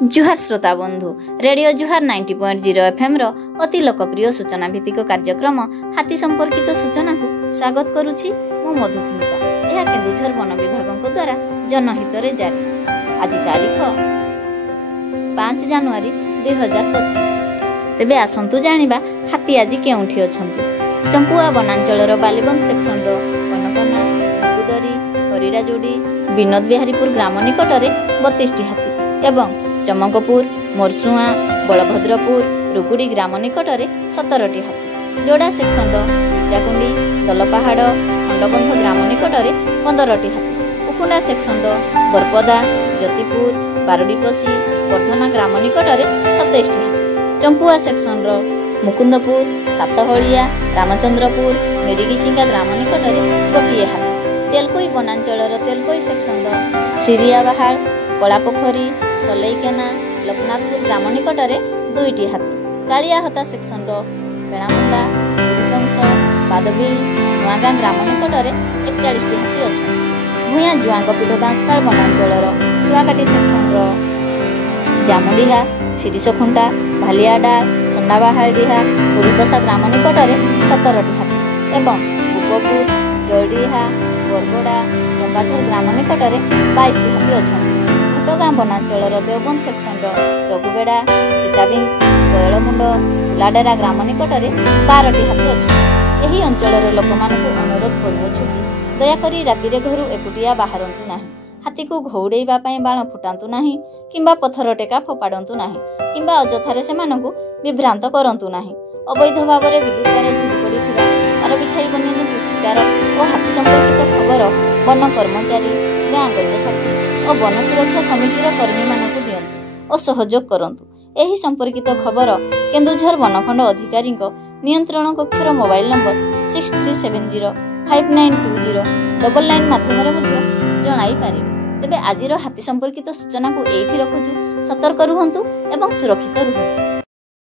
जुहार श्रोता बंधु रेडियो जुहार 90.0 FM अति लोकप्रिय सूचना भित्तिक कार्यक्रम हाथी संपर्कित सूचना को स्वागत करुछि मु मधुस्मिता। यह केन्दुझर वन विभाग द्वारा जनहित रे जारी। आज तारीख 5 जनवरी 2025। तेबे आसंतु जानिबा हाथी आज केउठी अछंती। चंपुआ वनांचलर बालीबंध सेक्शन कनकना गुदरी हरिराजोडी विनोद बिहारीपुर ग्राम निकटरे 32टी हाथी एवं चमकपुर मोरसुआ बलभद्रपुर रुगुड़ी ग्राम निकटरे 17टी हाथी, जोड़ा सेक्शन इचाकुंडी दलपाहाड़ खंडबंध ग्राम निकटरे 15टी हाथी, उकुंडा सेक्शन बरपदा ज्योतिपुर बारुडीपसी वर्धना ग्राम निकटरे 27टी हाथी, चंपुआ सेक्शन मुकुंदपुर सातहलिया रामचंद्रपुर मेरिगिसिंगा ग्राम निकटरे गोटिए हाथी, तेलकोई वनांचलर तेलकोई सेक्शन सिरियाबाहाल कलापोखरी सलैकेना लोकनाथपुर ग्राम निकटरे 2टी हाथी, कालियाहता सेक्शन पेणामुंडा गुड़ीबंश बादबिल नुआगां ग्राम निकटरे 41टी हाथी अच्छा। भूया जुआंगपीठ बांसपाल वनांचलर सुआकाटी सेक्शन जामुडीहा शिरीषखुंटा भालियाडाल संडाबाहाडीहा गुड़ीबसा ग्राम निकटरे 17टी हाथी एवं बुकपुर जयडीहा बरगड़ा चंपाझर ग्राम निकटरे 22टी हाथी अच्छा। घटगां वनांचलर देवबंद सेक्शन रघुबेड़ा सीताबिंग कोयलमुंड उलाडेरा ग्राम निकटरे 12टी हाथी अच्छा। एही अंचलर लोकमानकु अनुरोध करुअछु कि दयाकरी रातिरे घरु एकुटिया बाहरंतु नाही, हाथी को घौड़ेइबा पई बाण फुटांतु नाही किंबा पत्थर टेका फोपाडंतु नाही किंबा अजथारे सेमानकु विभ्रांत करंतु नाही। अवैध भावरे विद्युत तार झुली पड़िथिबा तार बिछाई वन्यजंतु शिकार और हाथी संपर्कित खबर वन कर्मचारी गाँ गजसाथी और वन सुरक्षा समितिर कर्मी मानकु दियंतु और सहयोग करंतु। एही संपर्कित खबर केन्दुझर वनखंड अधिकारी नियंत्रण कक्षर मोबाइल नंबर 6370592099 माध्यम जणाई पारिबे। तेबे आजिर हाथी संपर्कित सूचना को एठी रखुछु। सतर्क रुहंतु एवं सुरक्षित रुहंतु।